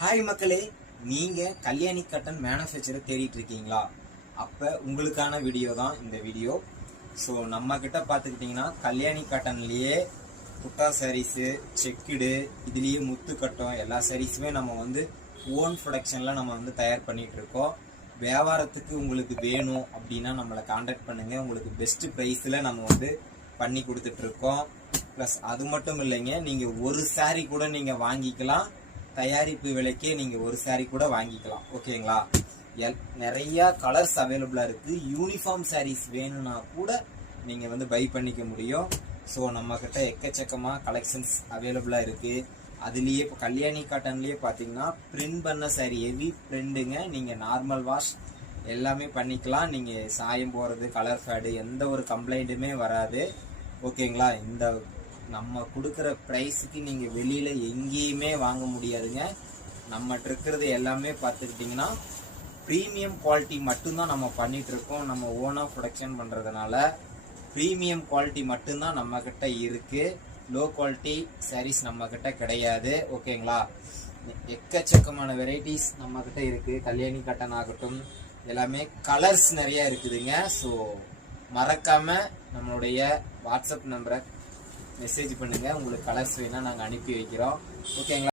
Hi மக்களே, நீங்க Kalyani cotton manufacture தேடிட்டு இருக்கீங்களா? அப்ப உங்களுக்கான வீடியோ தான் இந்த வீடியோ. ஸோ நம்ம கிட்ட பார்த்துக்கிட்டிங்கன்னா கல்யாணி காட்டன்லயே புட்டா சாரீஸு, செக்குடு, இதுலேயே முத்து கட்டம் எல்லா சாரீஸுமே நம்ம ஓன் ப்ரொடக்ஷனில் நம்ம தயார் பண்ணிட்டு இருக்கோம். வியாபாரத்துக்கு உங்களுக்கு வேணும் அப்படின்னா நம்மளை காண்டாக்ட் பண்ணுங்க. உங்களுக்கு பெஸ்ட் ப்ரைஸில் நம்ம பண்ணி கொடுத்துட்டு இருக்கோம். ப்ளஸ் அது மட்டும் இல்லைங்க, நீங்கள் ஒரு சாரீ கூட நீங்கள் வாங்கிக்கலாம். தயாரிப்பு விலைக்கே நீங்கள் ஒரு சாரீ கூட வாங்கிக்கலாம். ஓகேங்களா? நிறைய கலர்ஸ் அவைலபிளாக இருக்குது. யூனிஃபார்ம் சாரீஸ் வேணும்னா கூட நீங்கள் பை பண்ணிக்க முடியும். ஸோ நம்மக்கிட்ட எக்கச்சக்கமாக கலெக்ஷன்ஸ் அவைலபிளாக இருக்குது. அதுலேயே இப்போ கல்யாணி காட்டன்லேயே பார்த்தீங்கன்னா பிரிண்ட் பண்ண சாரீ, ஹெவி பிரிண்டுங்க. நீங்கள் நார்மல் வாஷ் எல்லாமே பண்ணிக்கலாம். நீங்கள் சாயம் போகிறது, கலர் ஃபேடு, எந்த ஒரு கம்ப்ளைண்ட்டுமே வராது. ஓகேங்களா? இந்த நம்ம கொடுக்குற ப்ரைஸுக்கு நீங்கள் வெளியில் எங்கேயுமே வாங்க முடியாதுங்க. நம்மகிட்ட இருக்கிறது எல்லாமே பார்த்துக்கிட்டிங்கன்னா ப்ரீமியம் குவாலிட்டி மட்டும்தான் நம்ம பண்ணிகிட்ருக்கோம். நம்ம ஓனாக ப்ரொடக்ஷன் பண்ணுறதுனால ப்ரீமியம் குவாலிட்டி மட்டும்தான் நம்மக்கிட்ட இருக்குது. லோ குவாலிட்டி சாரீஸ் நம்மக்கிட்ட கிடையாது. ஓகேங்களா? எக்கச்சக்கமான வெரைட்டிஸ் நம்மக்கிட்ட இருக்குது. கல்யாணி காட்டன் ஆகட்டும், எல்லாமே கலர்ஸ் நிறையா இருக்குதுங்க. ஸோ மறக்காமல் நம்மளுடைய வாட்ஸ்அப் நம்பரை மெசேஜ் பண்ணுங்கள். உங்களுக்கு கலர்ஸ் வேணால் நாங்கள் அனுப்பி வைக்கிறோம். ஓகேங்களா?